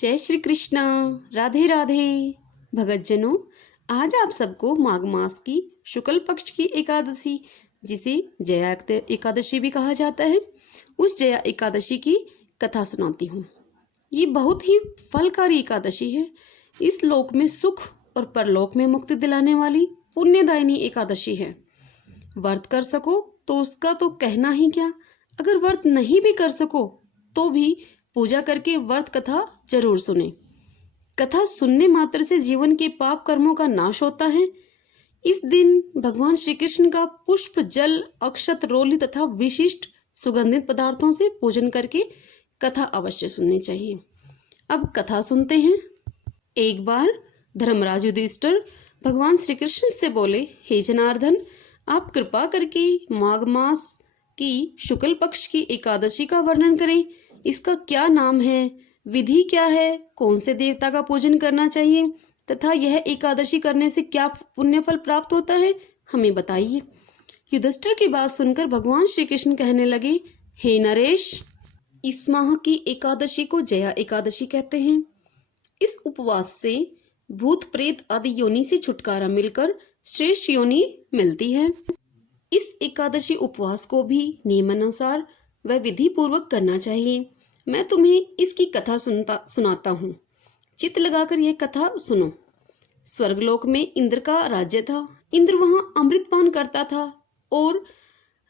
जय श्री कृष्ण। राधे राधे। भगतजनों, आज आप सबको माघ मास की शुक्ल पक्ष की एकादशी, जिसे जया एकादशी भी कहा जाता है, उस जया एकादशी की कथा सुनाती हूँ। ये बहुत ही फलकारी एकादशी है। इस लोक में सुख और परलोक में मुक्ति दिलाने वाली पुण्यदायिनी एकादशी है। व्रत कर सको तो उसका तो कहना ही क्या, अगर व्रत नहीं भी कर सको तो भी पूजा करके व्रत कथा जरूर सुने। कथा सुनने मात्र से जीवन के पाप कर्मों का नाश होता है। इस दिन भगवान श्री कृष्ण का पुष्प, जल, अक्षत, रोली तथा विशिष्ट सुगंधित पदार्थों से पूजन करके कथा अवश्य सुननी चाहिए। अब कथा सुनते हैं। एक बार धर्मराज युधिष्ठिर भगवान श्री कृष्ण से बोले, हे जनार्दन, आप कृपा करके माघ मास की शुक्ल पक्ष की एकादशी का वर्णन करें। इसका क्या नाम है, विधि क्या है, कौन से देवता का पूजन करना चाहिए तथा यह एकादशी करने से क्या पुण्य फल प्राप्त होता है, हमें बताइए। युधिष्ठिर की बात सुनकर भगवान श्री कृष्ण कहने लगे, हे नरेश, इस माह की एकादशी को जया एकादशी कहते हैं। इस उपवास से भूत प्रेत आदि योनि से छुटकारा मिलकर श्रेष्ठ योनि मिलती है। इस एकादशी उपवास को भी नियमानुसार व विधि पूर्वक करना चाहिए। मैं तुम्हें इसकी कथा सुनाता हूँ। चित्त लगाकर यह कथा सुनो। स्वर्गलोक में इंद्र का राज्य था। इंद्र वहां अमृतपान करता था और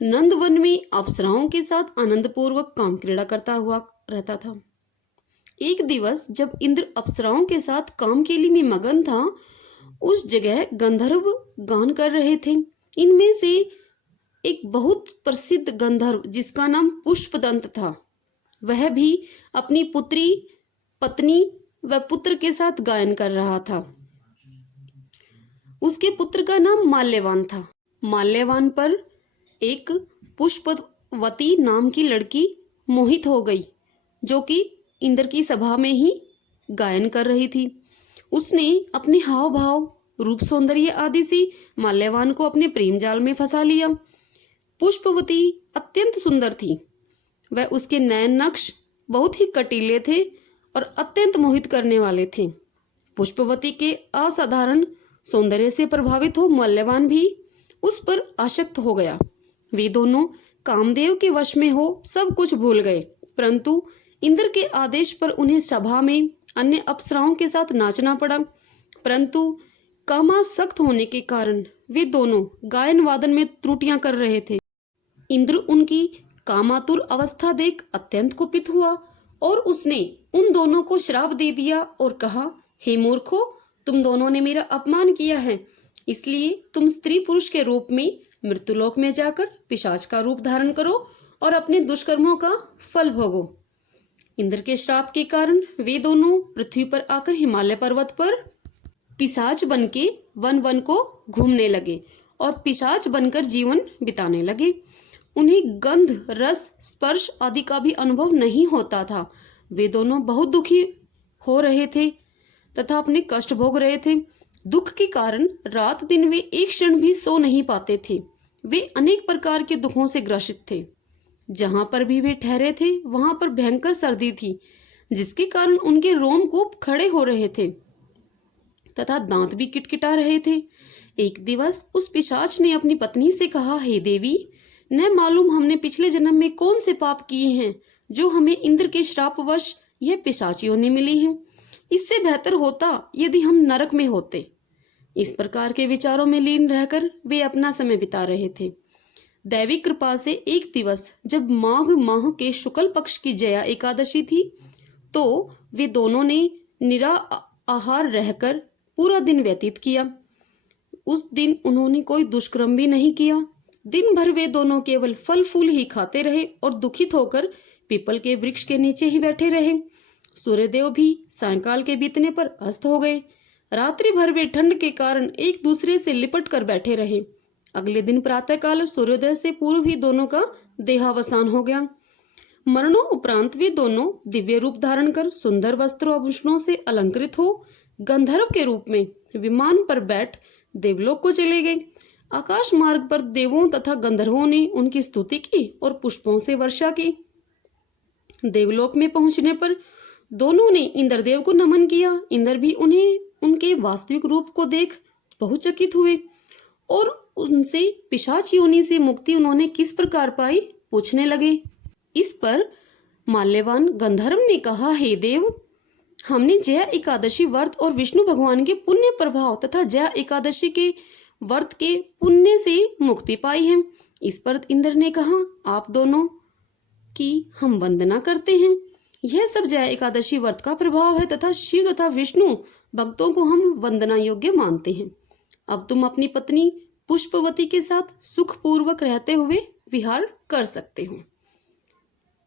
नंदवन में अप्सराओं के साथ आनंद पूर्वक काम क्रीड़ा करता हुआ रहता था। एक दिवस जब इंद्र अप्सराओं के साथ काम के लिए मगन था, उस जगह गंधर्व गान कर रहे थे। इनमें से एक बहुत प्रसिद्ध गंधर्व जिसका नाम पुष्पदंत था, वह भी अपनी पुत्री, पत्नी व पुत्र के साथ गायन कर रहा था। उसके पुत्र का नाम माल्यवान था। माल्यवान पर एक पुष्पवती नाम की लड़की मोहित हो गई, जो कि इंद्र की सभा में ही गायन कर रही थी। उसने अपने हाव भाव, रूप, सौंदर्य आदि से माल्यवान को अपने प्रेम जाल में फंसा लिया। पुष्पवती अत्यंत सुंदर थी। वह उसके नयन नक्श बहुत ही कटीले थे और अत्यंत मोहित करने वाले थे। पुष्पवती के असाधारण सौंदर्य से प्रभावित हो माल्यवान भी उस पर आसक्त हो गया। वे दोनों कामदेव के वश में हो सब कुछ भूल गए, परंतु इंद्र के आदेश पर उन्हें सभा में अन्य अप्सराओं के साथ नाचना पड़ा। परंतु कामासक्त होने के कारण वे दोनों गायन वादन में त्रुटियां कर रहे थे। इंद्र उनकी कामातुर अवस्था देख अत्यंत कुपित हुआ और उसने उन दोनों को श्राप दे दिया और कहा, हे मूर्खों, तुम दोनों ने मेरा अपमान किया है, इसलिए तुम स्त्री पुरुष के रूप में मृत्युलोक में जाकर पिशाच का रूप धारण करो और अपने दुष्कर्मों का फल भोगो। इंद्र के श्राप के कारण वे दोनों पृथ्वी पर आकर हिमालय पर्वत पर पिशाच बनके वन वन को घूमने लगे और पिशाच बनकर जीवन बिताने लगे। उन्हें गंध, रस, स्पर्श आदि का भी अनुभव नहीं होता था। वे दोनों बहुत दुखी हो रहे थे तथा अपने कष्ट भोग रहे थे। दुख के कारण रात दिन वे एक क्षण भी सो नहीं पाते थे। वे अनेक प्रकार के दुखों से ग्रसित थे। जहां पर भी वे ठहरे थे वहां पर भयंकर सर्दी थी, जिसके कारण उनके रोमकूप खड़े हो रहे थे तथा दांत भी किटकिटा रहे थे। एक दिवस उस पिशाच ने अपनी पत्नी से कहा, हे देवी, न मालूम हमने पिछले जन्म में कौन से पाप किए हैं जो हमें इंद्र के श्रापवश यह पिशाच योनि मिली है। इससे बेहतर होता यदि हम नरक में होते। इस प्रकार के विचारों में लीन रहकर वे अपना समय बिता रहे थे। दैवी कृपा से एक दिवस जब माघ माह के शुक्ल पक्ष की जया एकादशी थी, तो वे दोनों ने निरा आहार रहकर पूरा दिन व्यतीत किया। उस दिन उन्होंने कोई दुष्कर्म भी नहीं किया। दिन भर वे दोनों केवल फल फूल ही खाते रहे और दुखित होकर पीपल के वृक्ष के नीचे ही बैठे रहे। सूर्यदेव भी सायंकाल के बीतने पर अस्त हो गए। रात्रि भर वे ठंड के कारण एक दूसरे से लिपट कर बैठे रहे। अगले दिन प्रातःकाल सूर्योदय से पूर्व ही दोनों का देहावसान हो गया। मरणों उपरांत वे दोनों दिव्य रूप धारण कर सुंदर वस्त्रों आभूषणों से अलंकृत हो गंधर्व के रूप में विमान पर बैठ देवलोक को चले गए। आकाश मार्ग पर देवों तथा गंधर्वों ने उनकी स्तुति की और पुष्पों से वर्षा की। देवलोक में पहुंचने पर दोनों ने इंद्रदेव को नमन किया। इंद्र भी उन्हें उनके वास्तविक रूप को देख बहुत चकित हुए और उनसे पिशाच योनि से मुक्ति उन्होंने किस प्रकार पाई पूछने लगे। इस पर माल्यवान गंधर्व ने कहा, हे देव, हमने जया एकादशी व्रत और विष्णु भगवान के पुण्य प्रभाव तथा जया एकादशी के व्रत के पुण्य से मुक्ति पाई है। इस पर इंद्र ने कहा, आप दोनों की हम वंदना करते हैं। यह सब जया एकादशी व्रत का प्रभाव है तथा शिव तथा विष्णु भक्तों को हम वंदना योग्य मानते हैं। अब तुम अपनी पत्नी पुष्पवती के साथ सुखपूर्वक रहते हुए विहार कर सकते हो।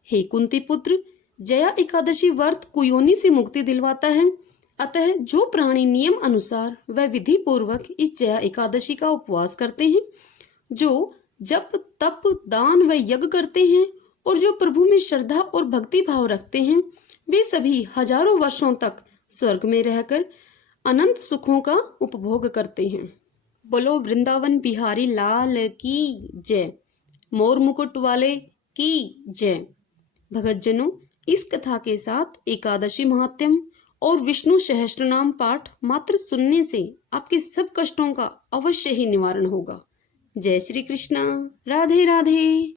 हे कुंती पुत्र, जया एकादशी व्रत कुयोनि से मुक्ति दिलवाता है। अतः जो प्राणी नियम अनुसार व विधि पूर्वक इस जया एकादशी का उपवास करते हैं, जो जप तप दान व यज्ञ करते हैं और जो प्रभु में श्रद्धा और भक्ति भाव रखते हैं, वे सभी हजारों वर्षों तक स्वर्ग में रहकर अनंत सुखों का उपभोग करते हैं। बोलो वृंदावन बिहारी लाल की जय, मोर मुकुट वाले की जय। भगतजनों, इस कथा के साथ एकादशी महात्म्य और विष्णु सहस्त्रनाम पाठ मात्र सुनने से आपके सब कष्टों का अवश्य ही निवारण होगा। जय श्री कृष्ण, राधे राधे।